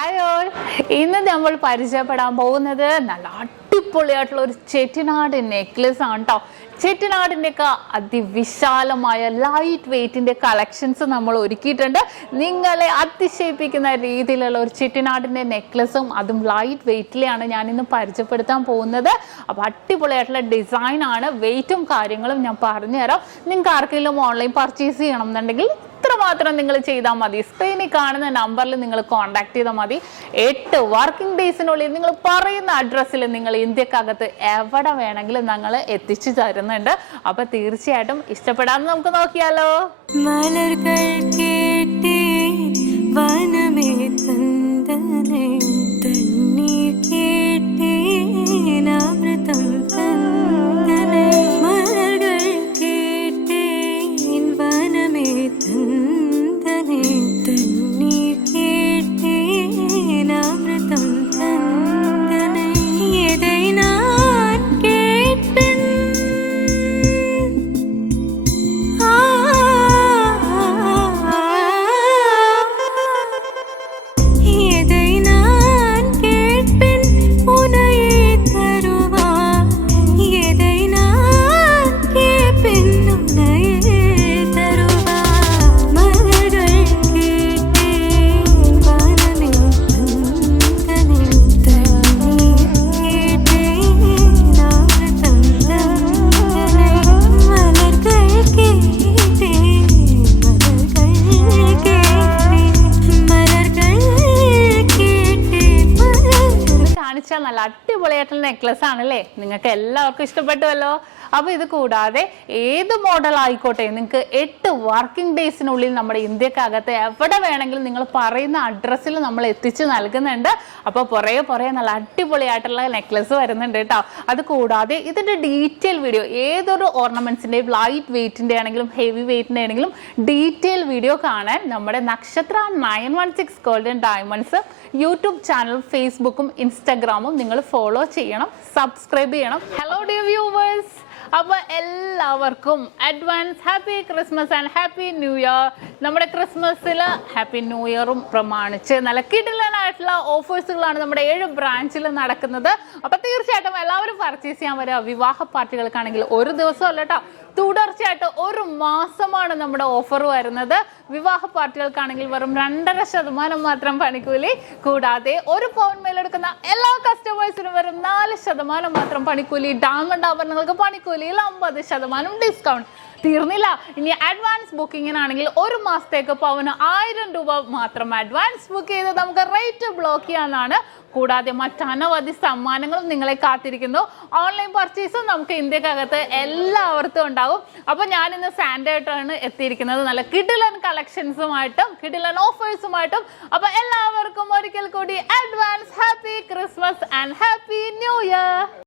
Hi all, ഇന്ന് നമ്മൾ പരിചയപ്പെടാൻ പോകുന്നത് നല്ല അടിപൊളിയായിട്ടുള്ള ഒരു ചെട്ടിനാട് നെക്ലസ് ആണ് കേട്ടോ. ചെട്ടിനാടിൻ്റെയൊക്കെ അതിവിശാലമായ ലൈറ്റ് വെയ്റ്റിൻ്റെ കളക്ഷൻസ് നമ്മൾ ഒരുക്കിയിട്ടുണ്ട്. നിങ്ങളെ അതിശയിപ്പിക്കുന്ന രീതിയിലുള്ള ഒരു ചെട്ടിനാടിൻ്റെ നെക്ലസും അതും ലൈറ്റ് വെയ്റ്റിലെയാണ് ഞാനിന്ന് പരിചയപ്പെടുത്താൻ പോകുന്നത്. അപ്പോൾ അടിപൊളിയായിട്ടുള്ള ഡിസൈനാണ്, വെയ്റ്റും കാര്യങ്ങളും ഞാൻ പറഞ്ഞുതരാം. നിങ്ങൾക്ക് ആർക്കെങ്കിലും ഓൺലൈൻ പർച്ചേസ് ചെയ്യണം എന്നുണ്ടെങ്കിൽ ഇത്ര മാത്രം നിങ്ങൾ ചെയ്താൽ മതി. സ്ക്രീനിൽ കാണുന്ന നമ്പറിൽ നിങ്ങൾ കോൺടാക്ട് ചെയ്താൽ മതി. 8 വർക്കിംഗ് ഡേയ്സിനുള്ളിൽ നിങ്ങൾ പറയുന്ന അഡ്രസ്സിൽ നിങ്ങൾ ഇന്ത്യക്കകത്ത് എവിടെ വേണമെങ്കിലും ഞങ്ങൾ എത്തിച്ചു തരുന്നുണ്ട്. അപ്പൊ തീർച്ചയായിട്ടും ഇഷ്ടപ്പെടാമെന്ന് നമുക്ക് നോക്കിയാലോ. മലർകൾ കേട്ടേ വനമേ തന്തനെ തണ്ണീർ കേട്ടേ അമൃതം തന്തനെ മലർകൾ കേട്ടേ വനമേ തന്തനെ തണ്ണീർ കേട്ടേ അമൃതം തന്തനെ എதை நான் கேட்பேன் எதை நான் கேட்பேன் உனையே தருவார் எதை நான் கேட்பேன் உனையே தருவார் மலர்கள் கேட்டேன் வானமே தந்தனே தண்ணீர் கேட்டேன் அமிர்தம் தந்தனே மலர்கள் கேட்டேன் കാണിച്ചാൽ നല്ല അടിപൊളിയായിട്ടുള്ള നെക്ലസ് ആണല്ലേ, നിങ്ങൾക്ക് എല്ലാവർക്കും ഇഷ്ടപ്പെട്ടുവല്ലോ. അപ്പോൾ ഇത് കൂടാതെ ഏത് മോഡൽ ആയിക്കോട്ടെ നിങ്ങൾക്ക് 8 വർക്കിംഗ് ഡേയ്സിനുള്ളിൽ നമ്മുടെ ഇന്ത്യക്കകത്ത് എവിടെ വേണമെങ്കിലും നിങ്ങൾ പറയുന്ന അഡ്രസ്സിൽ നമ്മൾ എത്തിച്ച് നൽകുന്നുണ്ട്. അപ്പോൾ പുറകെ നല്ല അടിപൊളിയായിട്ടുള്ള നെക്ലസ് വരുന്നുണ്ട് കേട്ടോ. അത് കൂടാതെ ഇതിൻ്റെ ഡീറ്റെയിൽ വീഡിയോ, ഏതൊരു ഓർണമെന്റ്സിൻ്റെയും ലൈറ്റ് വെയ്റ്റിൻ്റെ ആണെങ്കിലും ഹെവി വെയ്റ്റിൻ്റെ ആണെങ്കിലും ഡീറ്റെയിൽ വീഡിയോ കാണാൻ നമ്മുടെ നക്ഷത്ര 916 ഗോൾഡൻ ഡയമണ്ട്സ് യൂട്യൂബ് ചാനൽ, ഫേസ്ബുക്കും ഇൻസ്റ്റാഗ്രാമും നിങ്ങൾ ഫോളോ ചെയ്യണം, സബ്സ്ക്രൈബ് ചെയ്യണം. ഹലോ ഡിയർ വ്യൂവേഴ്സ്, അപ്പോൾ എല്ലാവർക്കും advance happy Christmas and happy new year. നമ്മുടെ ക്രിസ്മസിൽ ഹാപ്പി ന്യൂ ഇയറും പ്രമാണിച്ച് നല്ല കിടിലനായിട്ടുള്ള ഓഫേഴ്സുകളാണ് നമ്മുടെ 7 ബ്രാഞ്ചിൽ നടക്കുന്നത്. അപ്പോൾ തീർച്ചയായിട്ടും എല്ലാവരും പർച്ചേസ് ചെയ്യാൻ വരിക. വിവാഹ പാർട്ടികൾക്കാണെങ്കിൽ ഒരു ദിവസം അല്ല കേട്ടോ, തുടർച്ചയായിട്ട് 1 മാസമാണ് നമ്മുടെ ഓഫർ വരുന്നത്. വിവാഹ പാർട്ടികൾക്കാണെങ്കിൽ വെറും 2.5% മാത്രം പണിക്കൂലി. കൂടാതെ 1 പൗൺ മേലെടുക്കുന്ന എല്ലാ കസ്റ്റമേഴ്സിനും വെറും 4% മാത്രം പണിക്കൂലി. ഡയമണ്ട് ആഭരണങ്ങൾക്ക് പണിക്കൂലിയിൽ 50% ഡിസ്കൗണ്ട്. തീർന്നില്ല, ഇനി അഡ്വാൻസ് ബുക്കിങ്ങിനാണെങ്കിൽ 1 മാസത്തേക്ക് പവന് 1000 രൂപ മാത്രം അഡ്വാൻസ് ബുക്ക് ചെയ്ത് നമുക്ക് റേറ്റ് ബ്ലോക്ക് ചെയ്യാനാണ്. കൂടാതെ മറ്റനവധി സമ്മാനങ്ങളും നിങ്ങളെ കാത്തിരിക്കുന്നു. ഓൺലൈൻ പർച്ചേസും നമുക്ക് ഇന്ത്യക്കകത്ത് എല്ലാവർക്കും ഉണ്ടാകും. അപ്പോൾ ഞാനിന്ന് സാൻഡേ ആയിട്ടാണ് എത്തിയിരിക്കുന്നത്, നല്ല കിടിലൻ കളക്ഷൻസുമായിട്ടും കിടിലൻ ഓഫേഴ്സുമായിട്ടും. അപ്പോൾ എല്ലാവർക്കും ഒരിക്കൽ കൂടി advance happy Christmas and happy new year.